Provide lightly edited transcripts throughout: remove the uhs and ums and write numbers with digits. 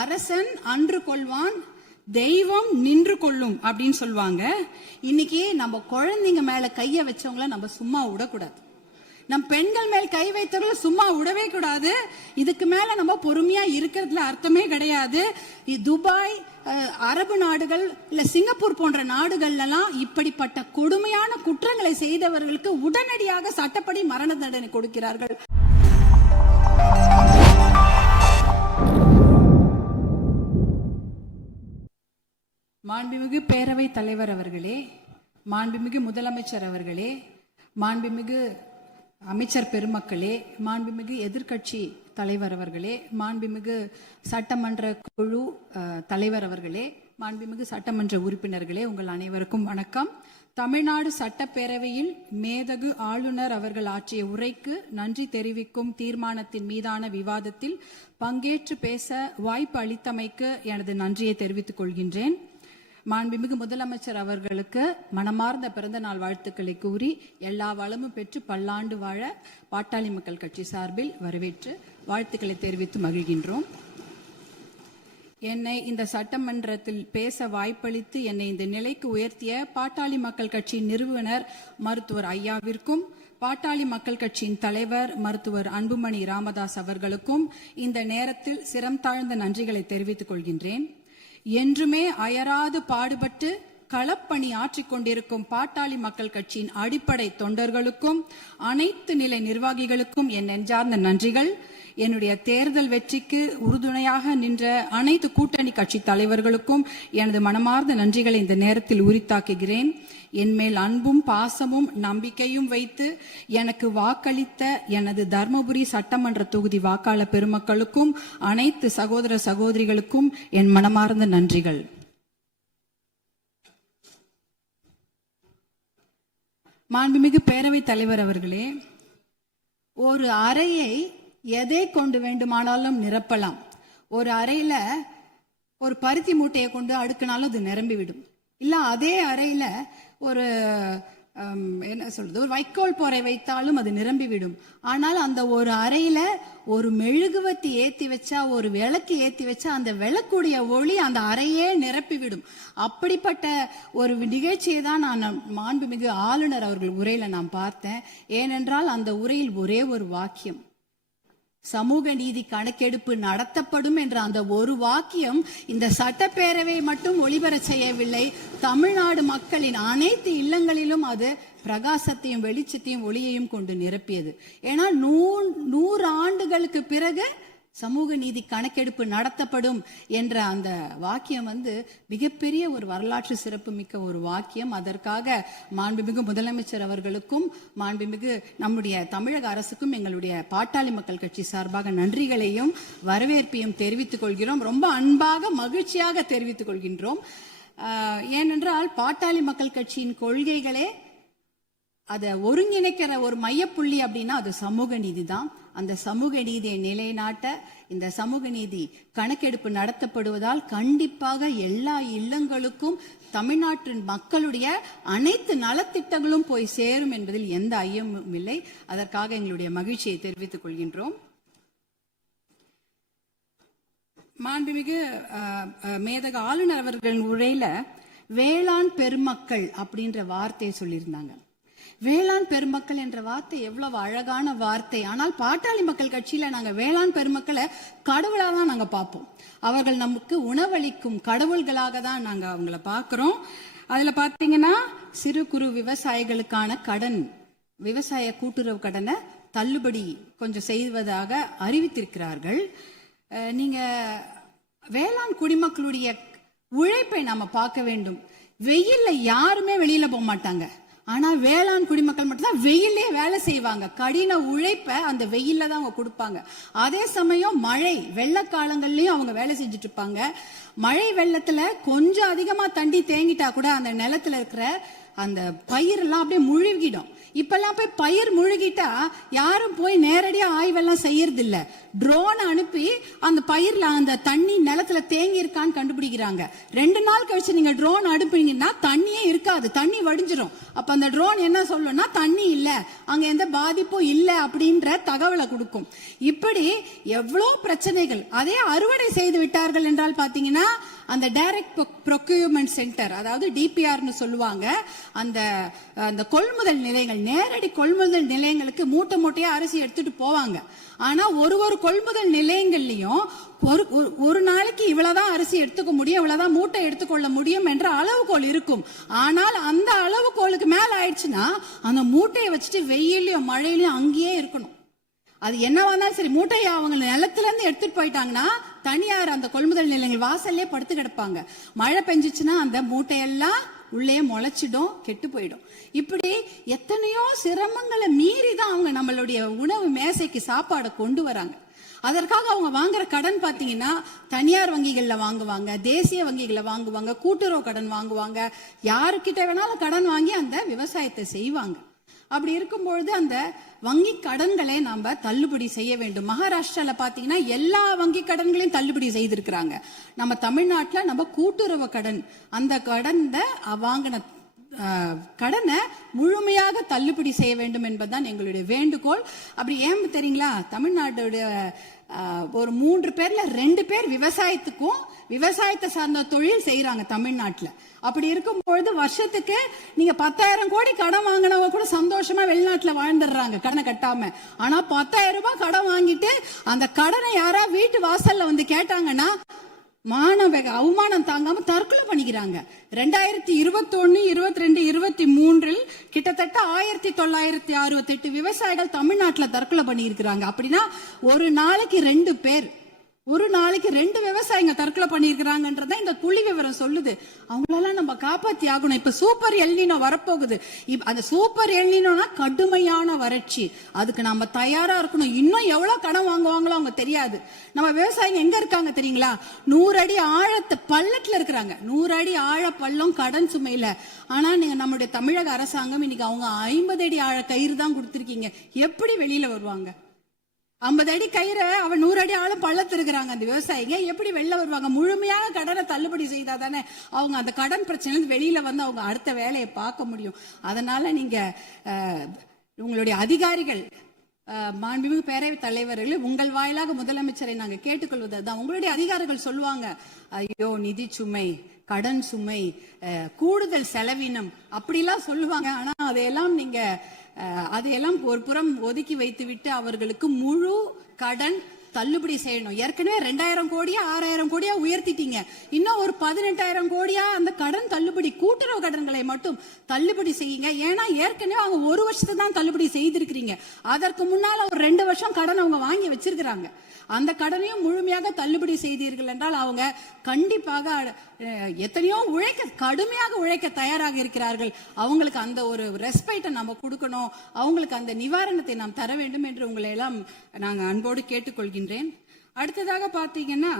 அரசன் அன்று கொள்வான், தெய்வம் நின்று கொள்ளும் அப்படின்னு சொல்லுவாங்க. இன்னைக்கு நம்ம குழந்தைங்க மேல கைய வச்சவங்கள நம்ம சும்மா விடக்கூடாது. நம் பெண்கள் மேல் கை வைத்தவர்கள் சும்மா விடவே கூடாது. இதுக்கு மேல நம்ம பொறுமையா இருக்கிறதுல அர்த்தமே கிடையாது. துபாய், அரபு நாடுகள், இல்ல சிங்கப்பூர் போன்ற நாடுகள்லாம் இப்படிப்பட்ட கொடுமையான குற்றங்களை செய்தவர்களுக்கு உடனடியாக சட்டப்படி மரண தண்டனை கொடுக்கிறார்கள். மாண்புமிகு பேரவை தலைவர் அவர்களே, மாண்புமிகு முதலமைச்சர் அவர்களே, மாண்புமிகு அமைச்சர் பெருமக்களே, மாண்புமிகு எதிர்கட்சி தலைவர் அவர்களே, மாண்புமிகு சட்டமன்ற குழு தலைவர் அவர்களே, மாண்புமிகு சட்டமன்ற உறுப்பினர்களே, உங்கள் அனைவருக்கும் வணக்கம். தமிழ்நாடு சட்டப்பேரவையில் மேதகு ஆளுநர் அவர்கள் ஆற்றிய உரைக்கு நன்றி தெரிவிக்கும் தீர்மானத்தின் மீதான விவாதத்தில் பங்கேற்று பேச வாய்ப்பு அளித்தமைக்கு எனது நன்றியை தெரிவித்துக் கொள்கின்றேன். மாண்புமிகு முதலமைச்சர் அவர்களுக்கு மனமார்ந்த பிறந்த நாள் வாழ்த்துக்களை கூறி எல்லா வளமும் பெற்று பல்லாண்டு வாழ பாட்டாளி மக்கள் கட்சி சார்பில் வரவேற்று வாழ்த்துக்களை தெரிவித்து மகிழ்கின்றோம். என்னை இந்த சட்டமன்றத்தில் பேச வாய்ப்பளித்து என்னை இந்த நிலைக்கு உயர்த்திய பாட்டாளி மக்கள் கட்சியின் நிறுவனர் மருத்துவர் ஐயாவிற்கும், பாட்டாளி மக்கள் கட்சியின் தலைவர் மருத்துவர் அன்புமணி ராமதாஸ் அவர்களுக்கும் இந்த நேரத்தில் சிரம் தாழ்ந்த நன்றிகளை தெரிவித்துக் கொள்கின்றேன். என்றுமே அயராது பாடுபட்டு களப்பணி ஆற்றிக் கொண்டிருக்கும் பாட்டாளி மக்கள் கட்சியின் அடிப்படை தொண்டர்களுக்கும் அனைத்து நிலை நிர்வாகிகளுக்கும் என் நெஞ்சார்ந்த நன்றிகள். என்னுடைய தேர்தல் வெற்றிக்கு உறுதுணையாக நின்ற அனைத்து கூட்டணி கட்சி தலைவர்களுக்கும் எனது மனமார்ந்த நன்றிகளை இந்த நேரத்தில் உரித்தாக்குகிறேன். என்மேல் அன்பும் பாசமும் நம்பிக்கையும் வைத்து எனக்கு வாக்களித்த எனது தர்மபுரி சட்டமன்ற தொகுதி வாக்காளர் பெருமக்களுக்கும் அனைத்து சகோதர சகோதரிகளுக்கும் என் மனமார்ந்த நன்றிகள். மாண்புமிகு பேரவைத் தலைவர் அவர்களே, ஒரு அறையை எதை கொண்டு வேண்டுமானாலும் நிரப்பலாம். ஒரு அறையில ஒரு பருத்தி மூட்டையை கொண்டு அடுக்கினாலும் அது நிரம்பிவிடும். இல்ல அதே அறையில ஒரு என்ன சொல்றது, ஒரு வைக்கோல் போரை வைத்தாலும் அது நிரம்பிவிடும். ஆனால் அந்த ஒரு அறையில ஒரு மெழுகுவத்தி ஏத்தி வச்சா, ஒரு விளக்கு ஏத்தி வச்சா அந்த விளக்குடைய ஒளி அந்த அறையே நிரப்பிவிடும். அப்படிப்பட்ட ஒரு நிகழ்ச்சியை தான் நான் மாண்புமிகு ஆளுநர் அவர்கள் உரையில நான் பார்த்தேன். ஏனென்றால் அந்த உரையில் ஒரே ஒரு வாக்கியம், சமூக நீதி கணக்கெடுப்பு நடத்தப்படும் என்ற அந்த ஒரு வாக்கியம் இந்த சட்டப்பேரவை மட்டும் ஒளிபர செய்யவில்லை, தமிழ்நாடு மக்களின் அனைத்து இல்லங்களிலும் அது பிரகாசத்தையும் வெளிச்சத்தையும் ஒளியையும் கொண்டு நிரப்பியது. ஏன்னா 100 ஆண்டுகளுக்கு பிறகு சமூக நீதி கணக்கெடுப்பு நடத்தப்படும் என்ற அந்த வாக்கியம் மிகப்பெரிய ஒரு வரலாற்று சிறப்பு மிக்க ஒரு வாக்கியம். அதற்காக மாண்புமிகு முதலமைச்சர் அவர்களுக்கும் மாண்புமிகு நம்முடைய தமிழக அரசுக்கும் எங்களுடைய பாட்டாளி மக்கள் கட்சி சார்பாக நன்றிகளையும் வரவேற்பையும் தெரிவித்துக் கொள்கிறோம். ரொம்ப அன்பாக மகிழ்ச்சியாக தெரிவித்துக் கொள்கின்றோம். ஏனென்றால் பாட்டாளி மக்கள் கட்சியின் கொள்கைகளே அதை ஒருங்கிணைக்கிற ஒரு மையப்புள்ளி அப்படின்னா அது சமூக நீதி தான். அந்த சமூக நீதியை நிலைநாட்ட இந்த சமூக நீதி கணக்கெடுப்பு நடத்தப்படுவதால் கண்டிப்பாக எல்லா இல்லங்களுக்கும் தமிழ்நாட்டின் மக்களுடைய அனைத்து நலத்திட்டங்களும் போய் சேரும் என்பதில் எந்த ஐயமும் இல்லை. அதற்காக எங்களுடைய மகிழ்ச்சியை தெரிவித்துக் கொள்கின்றோம். மாண்புமிகு மேதக ஆளுநர் அவர்களின் உரையில வேளாண் பெருமக்கள் அப்படின்ற வார்த்தையை சொல்லியிருந்தாங்க. வேளாண் பெருமக்கள் என்ற வார்த்தை எவ்வளவு அழகான வார்த்தை. ஆனால் பாட்டாளி மக்கள் கட்சியில நாங்க வேளாண் பெருமக்களை கடவுளா தான் நாங்க பார்ப்போம். அவர்கள் நமக்கு உணவளிக்கும் கடவுள்களாக தான் நாங்க அவங்கள பார்க்கிறோம். அதுல பாத்தீங்கன்னா சிறு குறு விவசாயிகளுக்கான கடன், விவசாய கூட்டுறவு கடனை தள்ளுபடி கொஞ்சம் செய்வதாக அறிவித்திருக்கிறார்கள். நீங்க வேளாண் குடிமக்களுடைய உழைப்பை நாம பார்க்க வேண்டும். வெயில்ல யாருமே வெளியில போக மாட்டாங்க. ஆனா வேளாண் குடிமக்கள் மட்டும்தான் வெயிலே வேலை செய்வாங்க. கடின உழைப்ப அந்த வெயில்ல தான் அவங்க கொடுப்பாங்க. அதே சமயம் மழை வெள்ள காலங்கள்லயும் அவங்க வேலை செஞ்சுட்டு இருப்பாங்க. மழை வெள்ளத்துல கொஞ்சம் அதிகமா தண்ணி தேங்கிட்டா கூட அந்த நிலத்துல இருக்கிற அந்த பயிரெல்லாம் அப்படியே முழுகிடும். இப்பெல்லாம் போய் பயிர் முழுகிட்டா யாரும் போய் நேரடியா ஆய்வெல்லாம் செய்யறது இல்ல. ட்ரோன் அனுப்பி அந்த பயிர்ல அந்த தண்ணி நிலத்துல தேங்கி இருக்கான்னு கண்டுபிடிக்கிறாங்க. 2 நாள் கழிச்சு நீங்க ட்ரோன் அனுப்புனீங்கன்னா தண்ணியே இருக்காது, தண்ணி வடிஞ்சிரும். அப்ப அந்த ட்ரோன் என்ன சொல்லும்னா தண்ணி இல்ல, அங்க எந்த பாதிப்பும் இல்ல அப்படின்ற தகவலை கொடுக்கும். இப்படி எவ்வளவு பிரச்சனைகள். அதே அறுவடை செய்து விட்டார்கள் என்றால் பாத்தீங்கன்னா அந்த டைரக்ட் ப்ரொக்யூர்மெண்ட் சென்டர், அதாவது டிபிஆர்னு சொல்லுவாங்க, அந்த கொள்முதல் நிலையங்கள், நேரடி கொள்முதல் நிலையங்களுக்கு மூட்டை மூட்டையா அரிசி எடுத்துட்டு போவாங்க. ஆனா ஒரு கொள்முதல் நிலையங்கள்லயும் ஒரு நாளைக்கு இவ்வளவுதான் அரிசி எடுத்துக்க முடியும், இவ்வளவுதான் மூட்டை எடுத்துக்கொள்ள முடியும் என்ற அளவுகோல் இருக்கும். ஆனால் அந்த அளவுகோலுக்கு மேல ஆயிடுச்சுன்னா அந்த மூட்டையை வச்சுட்டு வெயிலையும் மழையிலையும் அங்கேயே இருக்கணும். அது என்னவானாலும் சரி, மூட்டையை அவங்க நிலத்துல இருந்து எடுத்துட்டு போயிட்டாங்கன்னா தனியார் அந்த கொள்முதல் நிலையங்கள் வாசல்லே படுத்து கிடப்பாங்க. மழை பெஞ்சிச்சுன்னா அந்த மூட்டையெல்லாம் உள்ளே முளைச்சிடும், கெட்டு போயிடும். இப்படி எத்தனையோ சிரமங்களை மீறி தான் அவங்க நம்மளுடைய உணவு மேசைக்கு சாப்பாடை கொண்டு வராங்க. அதற்காக அவங்க வாங்குற கடன் பாத்தீங்கன்னா தனியார் வங்கிகள்ல வாங்குவாங்க, தேசிய வங்கிகளை வாங்குவாங்க, கூட்டுறவு கடன் வாங்குவாங்க, யாருக்கிட்ட வேணாலும் கடன் வாங்கி அந்த விவசாயத்தை செய்வாங்க. அப்படி இருக்கும்பொழுது அந்த வங்கி கடன்களை நாம தள்ளுபடி செய்ய வேண்டும். மகாராஷ்டிரால பாத்தீங்கன்னா எல்லா வங்கி கடன்களையும் தள்ளுபடி செய்திருக்கிறாங்க. நம்ம தமிழ்நாட்டுல நம்ம கூட்டுறவு கடன், அந்த கடனை வாங்கின கடனை முழுமையாக தள்ளுபடி செய்ய வேண்டும் என்பதுதான் எங்களுடைய வேண்டுகோள். அப்படி ஏன் தெரியுங்களா, தமிழ்நாட்டுடைய ஒரு 3 பேர்ல 2 பேர் விவசாயத்துக்கும் விவசாயத்தை சார்ந்த தொழில் செய்யறாங்க தமிழ்நாட்டுல. அப்படி இருக்கும் பொழுது வருஷத்துக்கு நீங்க 10,000 கோடி கடன் வாங்கினவங்க கூட சந்தோஷமா வெளிநாட்டுல வாழ்ந்துடுறாங்க கடனை கட்டாம. ஆனா 10,000 ரூபாய் கடன் வாங்கிட்டு அந்த கடனை யாரா வீட்டு வாசல்ல வந்து கேட்டாங்கன்னா அவமானம் தாங்காம தற்கொலை பண்ணிக்கிறாங்க. 2021, 22, 23 கிட்டத்தட்ட 1968 விவசாயிகள் தமிழ்நாட்டுல தற்கொலை பண்ணி இருக்கிறாங்க. அப்படின்னா ஒரு நாளைக்கு 2 பேர், ஒரு நாளைக்கு 2 விவசாயிங்க தற்கொலை பண்ணிருக்கிறாங்கன்றத இந்த புள்ளி விவரம் சொல்லுது. அவங்களெல்லாம் நம்ம காப்பாத்தி ஆகணும். இப்ப சூப்பர் எல்னினோ வரப்போகுது. அந்த சூப்பர் எல்னினோனா கடுமையான வறட்சி, அதுக்கு நம்ம தயாரா இருக்கணும். இன்னும் எவ்வளவு கடன் வாங்குவாங்களோ அவங்க தெரியாது. நம்ம விவசாயிங்க எங்க இருக்காங்க தெரியுங்களா, 100 அடி ஆழத்தை பள்ளத்துல இருக்கிறாங்க. 100 அடி ஆழ பள்ளம் கடன் சுமையில. ஆனா நீங்க நம்முடைய தமிழக அரசாங்கம் இன்னைக்கு அவங்க 50 அடி ஆழ கயிறு தான் கொடுத்திருக்கீங்க. எப்படி வெளியில வருவாங்க? 50 அடி கயிறை அவன் 100 அடி ஆளும் பள்ளத்து இருக்கிறாங்க. அந்த விவசாயிங்க எப்படி வெளில வருவாங்க? முழுமையாக கடனை தள்ளுபடி செய்தா தானே அவங்க அந்த கடன் பிரச்சனை வெளியில வந்து அவங்க அடுத்த வேலையை பார்க்க முடியும். அதனால நீங்க உங்களுடைய அதிகாரிகள், மாண்புமிகு பேரவைத் தலைவர்கள், உங்கள் வாயிலாக முதலமைச்சரை நாங்க கேட்டுக்கொள்வது தான். உங்களுடைய அதிகாரிகள் சொல்லுவாங்க, ஐயோ நிதி சுமை, கடன் சுமை, கூடுதல் செலவினம் அப்படிலாம் சொல்லுவாங்க. ஆனா அதையெல்லாம் நீங்க அதையெல்லாம் ஒரு புறம் ஒதுக்கி வைத்து விட்டு அவர்களுக்கு முழு கடன் தள்ளுபடி செய்யணும். ஏற்கனவே 2000 கோடியா 6000 கோடியா உயர்த்திட்டீங்க. இன்னும் ஒரு 18,000 கோடியா அந்த கடன் தள்ளுபடி, கூட்டுறவு கடன்களை மட்டும் தள்ளுபடி செய்யுங்க. ஏன்னா ஏற்கனவே அவங்க 1 வருஷத்தை தான் தள்ளுபடி செய்திருக்கிறீங்க. அதற்கு முன்னால ஒரு 2 வருஷம் கடன் அவங்க வாங்கி வச்சிருக்கிறாங்க. அந்த கடனையும் முழுமையாக தள்ளுபடி செய்தீர்கள் என்றால் அவங்க கண்டிப்பாக எத்தனையோ கடுமையாக உழைக்க தயாராக இருக்கிறார்கள். அவங்களுக்கு அந்த ஒரு ரெஸ்பெக்டை நம்ம கொடுக்கணும், அவங்களுக்கு அந்த நிவாரணத்தை நாம் தர வேண்டும் என்று உங்களை எல்லாம் நாங்கள் அன்போடு கேட்டுக்கொள்கின்றேன். அடுத்ததாக பார்த்தீங்கன்னா,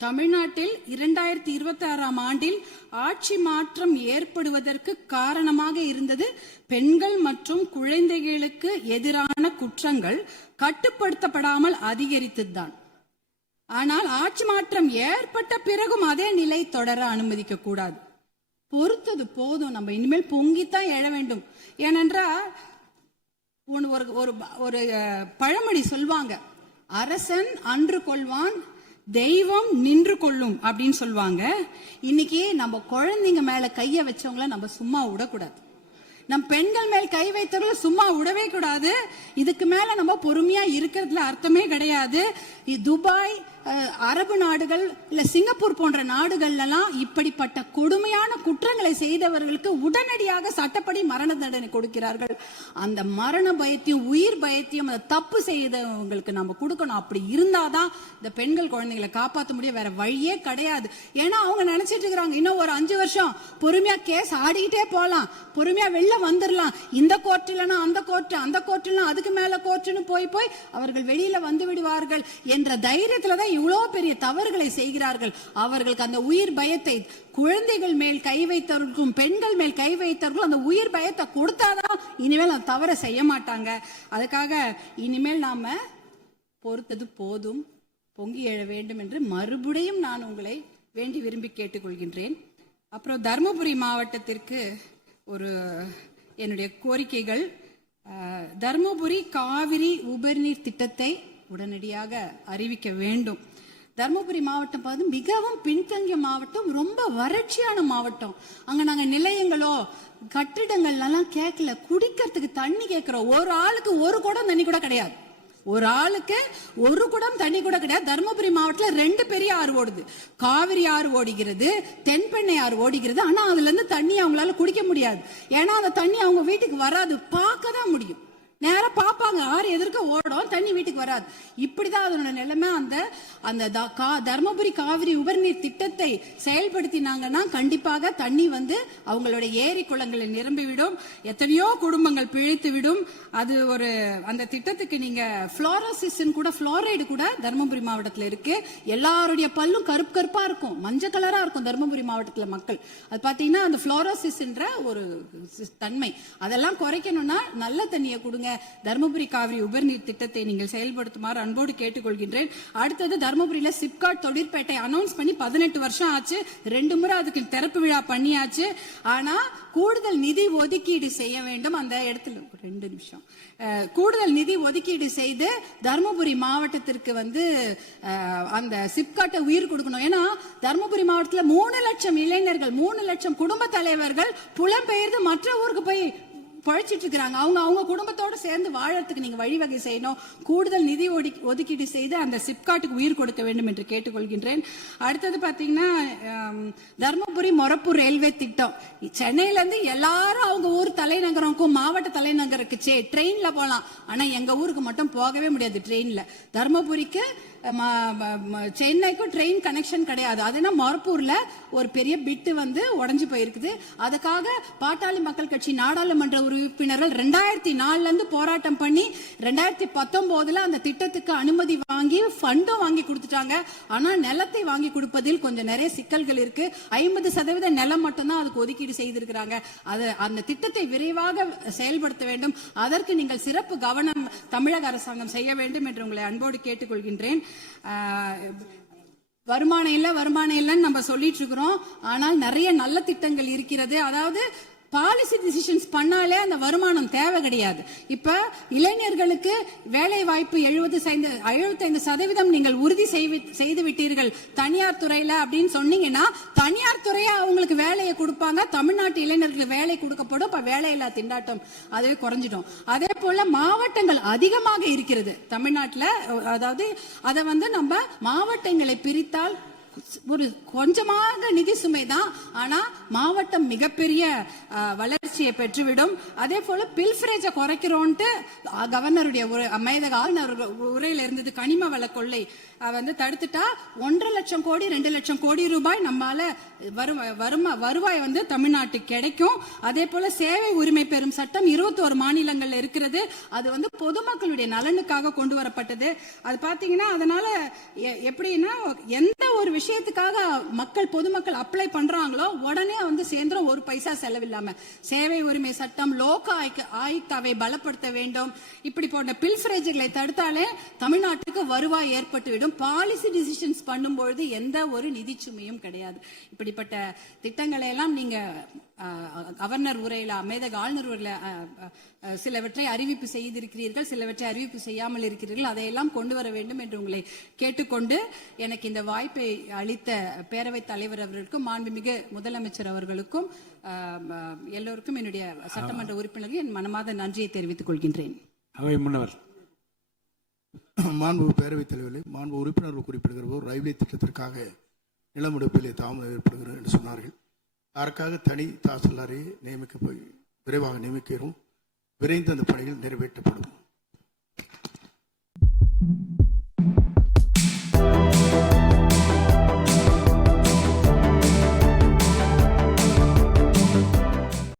தமிழ்நாட்டில் 2026ஆம் ஆண்டில் ஆட்சி மாற்றம் ஏற்படுவதற்கு காரணமாக இருந்தது பெண்கள் மற்றும் குழந்தைகளுக்கு எதிரான குற்றங்கள் கட்டுப்படுத்தப்படாமல் அதிகரித்ததுதான். ஆனால் ஆட்சி மாற்றம் ஏற்பட்ட பிறகும் அதே நிலை தொடர அனுமதிக்க கூடாது. பொறுத்தது போதும், நம்ம இனிமேல் பொங்கித்தான் எழ வேண்டும். ஏனென்றால் ஒரு பழமொழி சொல்வாங்க, அரசன் அன்று கொள்வான், தெய்வம் நின்று கொள்ளும் அப்படின்னு சொல்லுவாங்க. இன்னைக்கு நம்ம குழந்தைங்க மேல கைய வச்சவங்கள நம்ம சும்மா விடக்கூடாது. நம் பெண்கள் மேல் கை வைத்தவர்களை சும்மா விடவே கூடாது. இதுக்கு மேல நம்ம பொறுமையா இருக்கிறதுல அர்த்தமே கிடையாது. துபாய், அரபு நாடுகள், இல்ல சிங்கப்பூர் போன்ற நாடுகள்லாம் இப்படிப்பட்ட கொடுமையான குற்றங்களை செய்தவர்களுக்கு உடனடியாக சட்டப்படி மரண தண்டனை கொடுக்கிறார்கள். அந்த மரண பயத்தையும் உயிர் பயத்தையும் அந்த தப்பு செய்தவங்களுக்கு நம்ம கொடுக்கணும். அப்படி இருந்தாதான் இந்த பெண்கள் குழந்தைகளை காப்பாற்ற முடியும். வேற வழியே கிடையாது. ஏன்னா அவங்க நினைச்சிட்டு இருக்கிறாங்க, இன்னும் ஒரு 5 வருஷம் பொறுமையா கேஸ் ஆடிக்கிட்டே போலாம், பொறுமையா வெளில வந்துடலாம், இந்த கோர்ட் இல்லைன்னா அந்த கோர்ட், அந்த கோர்ட் இல்லைன்னா அதுக்கு மேல கோர்ட்னு போய் அவர்கள் வெளியில வந்து விடுவார்கள் என்ற தைரியத்துலதான் இவ்வளோ பெரிய தவறுகளை செய்கிறார்கள். அவர்களுக்கு அந்த உயிர் பயத்தை, குழந்தைகள் மேல் கை வைத்தவர்களுக்கும் பெண்கள் மேல் கை வைத்தவர்களும் அந்த உயிர் பயத்தை கொடுத்தாதான் இனிமேல் அந்த தவறை செய்ய மாட்டாங்க. அதுக்காக இனிமேல் நாம பொறுத்தது போதும், பொங்கி எழ வேண்டும் என்று மறுபடியும் நான் உங்களை வேண்டி விரும்பி கேட்டுக்கொள்கின்றேன். அப்புறம் தருமபுரி மாவட்டத்திற்கு ஒரு என்னுடைய கோரிக்கைகள். தருமபுரி காவிரி உபரிநீர் திட்டத்தை உடனடியாக அறிவிக்க வேண்டும். தருமபுரி மாவட்டம் பார்த்து மிகவும் பின்தங்கிய மாவட்டம், ரொம்ப வறட்சியான மாவட்டம். அங்க நாங்க நிலையங்களோ கட்டிடங்கள் எல்லாம் கேட்கல, குடிக்கிறதுக்கு தண்ணி கேட்கிறோம். ஒரு ஆளுக்கு ஒரு குடம் தண்ணி கூட கிடையாது. ஒரு ஆளுக்கு ஒரு குடம் தண்ணி கூட கிடையாது. தருமபுரி மாவட்டத்தில் 2 பெரிய ஆறு ஓடுது. காவிரி ஆறு ஓடுகிறது, தென்பெண்ணை ஆறு ஓடுகிறது. ஆனா அதுல இருந்து தண்ணி அவங்களால குடிக்க முடியாது. ஏன்னா அந்த தண்ணி அவங்க வீட்டுக்கு வராது, பார்க்க தான் முடியும். நேரம் பார்ப்பாங்க, ஆறு எதிர்க்க ஓடும், தண்ணி வீட்டுக்கு வராது. இப்படிதான் அதனோட நிலைமை. அந்த தர்மபுரி காவிரி உபரிநீர் திட்டத்தை செயல்படுத்தினாங்கன்னா கண்டிப்பாக தண்ணி வந்து அவங்களோட ஏரி குளங்களில் நிரம்பிவிடும், எத்தனையோ குடும்பங்கள் பிழைத்து விடும். அது ஒரு அந்த திட்டத்துக்கு நீங்க புளோரோசிஸ் கூட, புளோரைடு கூட தர்மபுரி மாவட்டத்தில் இருக்கு. எல்லாருடைய பல்லும் கருப்பு கருப்பா இருக்கும், மஞ்சள் கலரா இருக்கும் தர்மபுரி மாவட்டத்தில் மக்கள். அது பாத்தீங்கன்னா அந்த புளோரோசிஸ் என்ற ஒரு தன்மை, அதெல்லாம் குறைக்கணும்னா நல்ல தண்ணியை கொடுங்க. தர்மபுரி காவிரி உபரிநீர் திட்டத்தை நீங்கள் செயல்படுத்துமாறு அன்போடு கேட்டுக்கொள்கின்றேன். அடுத்தது தர்மபுரியில சிப்காட் தொழிற்பேட்டை அனௌன்ஸ் பண்ணி 18 வருஷம் ஆச்சு. 2 முறை அதுக்கு திறப்பு விழா பண்ணியாச்சு. ஆனா கூடுதல் நிதி ஒதுக்கீடு செய்ய வேண்டும். அந்த இடத்துல 2 நிமிஷம் கூடுதல் நிதி ஒதுக்கீடு செய்து தர்மபுரி மாவட்டத்திற்கு வந்து அந்த சிப்காட்டை உயிர் கொடுக்கணும். ஏன்னா தர்மபுரி மாவட்டத்தில் 3 லட்சம் இளைஞர்கள், 3 லட்சம் குடும்ப தலைவர்கள் புலம்பெயர்ந்து மற்ற ஊருக்கு போய் பழைச்சிட்டு இருக்கிறாங்க. அவங்க குடும்பத்தோடு சேர்ந்து வாழறதுக்கு நீங்க வழிவகை செய்யணும். கூடுதல் நிதி ஒதுக்கீடு செய்து அந்த சிப்காட்டுக்கு உயிர் கொடுக்க வேண்டும் என்று கேட்டுக்கொள்கின்றேன். அடுத்தது பாத்தீங்கன்னா தர்மபுரி மொரப்பூர் ரயில்வே திட்டம். சென்னையில இருந்து எல்லாரும் அவங்க ஊர் தலைநகருக்கும் மாவட்ட தலைநகருக்கு ட்ரெயின்ல போலாம். ஆனா எங்க ஊருக்கு மட்டும் போகவே முடியாது ட்ரெயின்ல. தர்மபுரிக்கு சென்னைக்கும் ட்ரெயின் கனெக்ஷன் கிடையாது. அதுனா மொரப்பூர்ல ஒரு பெரிய பிட்டு வந்து உடைஞ்சு போயிருக்குது. அதுக்காக பாட்டாளி மக்கள் கட்சி நாடாளுமன்ற உறுப்பினர்கள் 2004 இருந்து போராட்டம் பண்ணி 2019 அந்த திட்டத்துக்கு அனுமதி வாங்கி ஃபண்டும் வாங்கி கொடுத்துட்டாங்க. ஆனா நிலத்தை வாங்கி கொடுப்பதில் கொஞ்சம் நிறைய சிக்கல்கள் இருக்கு. 50% நிலம் மட்டும்தான் அதுக்கு ஒதுக்கீடு செய்திருக்கிறாங்க. அந்த திட்டத்தை விரைவாக செயல்படுத்த வேண்டும். அதற்கு நீங்கள் சிறப்பு கவனம் தமிழக அரசாங்கம் செய்ய வேண்டும் என்று உங்களை அன்போடு கேட்டுக்கொள்கின்றேன். வருமானம் இல்லைன்னு நம்ம சொல்லிட்டு இருக்கிறோம். ஆனால் நிறைய நல்ல திட்டங்கள் இருக்கிறது. அதாவது பாலிசி டிசிஷன்ஸ் பண்ணாலே அந்த வருமானம் தேவை கிடையாது. இப்ப இளைஞர்களுக்கு வேலை வாய்ப்பு 75% நீங்கள் உறுதி செய்து விட்டீர்கள் தனியார் துறையில அப்படின்னு சொன்னீங்கன்னா, தனியார் துறையா அவங்களுக்கு வேலையை கொடுப்பாங்க. தமிழ்நாட்டு இளைஞர்களுக்கு வேலை கொடுக்கப்படும். இப்ப வேலையில்லா திண்டாட்டம் அதுவே குறைஞ்சிடும். அதே போல மாவட்டங்கள் அதிகமாக இருக்கிறது தமிழ்நாட்டில். அதாவது அதை வந்து நம்ம மாவட்டங்களை பிரித்தால் ஒரு கொஞ்சமாக நிதி சுமை தான். ஆனா மாவட்டம் மிகப்பெரிய வளர்ச்சியை பெற்றுவிடும். அதே போல பில்ஃபரேஜ குறைக்கிறோம்ட்டு கவர்னருடைய உரையில இருந்தது. கனிம வள கொள்ளை வந்து தடுத்துட்டா 1.5 லட்சம் கோடி 2 லட்சம் கோடி ரூபாய் நம்மால வருவாய் வந்து தமிழ்நாட்டுக்கு கிடைக்கும். அதே போல சேவை உரிமை பெறும் சட்டம் 21 மாநிலங்கள்ல இருக்கிறது. அது வந்து பொதுமக்களுடைய நலனுக்காக கொண்டு வரப்பட்டது. அது பாத்தீங்கன்னா அதனால எப்படின்னா எந்த ஒரு விஷயத்துக்காக பொதுமக்கள் அப்ளை பண்றாங்களோ உடனே வந்து சேர்ந்துரும், ஒரு பைசா செலவில்லாம. சேவை உரிமை சட்டம், லோக ஆயுக்தாவை பலப்படுத்த வேண்டும். இப்படி போன்ற பில்ஃபரேஜ்களை தடுத்தாலே தமிழ்நாட்டுக்கு வருவாய் ஏற்பட்டுவிடும். பாலிசி டிசிஷன்ஸ் பண்ணும்பொழுது எந்த ஒரு நிதி சுமையும் கிடையாது. இப்படிப்பட்ட திட்டங்களை எல்லாம் நீங்க கவர்னர் உரையில, அமேதக ஆளுநர் உரையில சிலவற்றை அறிவிப்பு செய்திருக்கிறீர்கள், சிலவற்றை அறிவிப்பு செய்யாமல் இருக்கிறீர்கள். அதையெல்லாம் கொண்டு வர வேண்டும் என்று உங்களை கேட்டுக்கொண்டு, எனக்கு இந்த வாய்ப்பை அளித்த பேரவைத் தலைவர் அவர்களுக்கும் மாண்புமிகு முதலமைச்சர் அவர்களுக்கும் எல்லோருக்கும் என்னுடைய சட்டமன்ற உறுப்பினர்கள் என் மனமார்ந்த நன்றியை தெரிவித்துக் கொள்கின்றேன். அவை முன்னவர் மாண்பு பேரவைத் தலைவர்களே, மாண்பு உறுப்பினர்கள் குறிப்பிடுகிற ரயில்வே திட்டத்திற்காக நிலமுடுப்பிலே தாமதம் ஏற்படுகிறது என்று சொன்னார்கள். அதற்காக தனி தாசில்தாரை விரைவாக நியமிக்கிறோம். விரைந்து அந்த பணிகள் நிறைவேற்றப்படும்.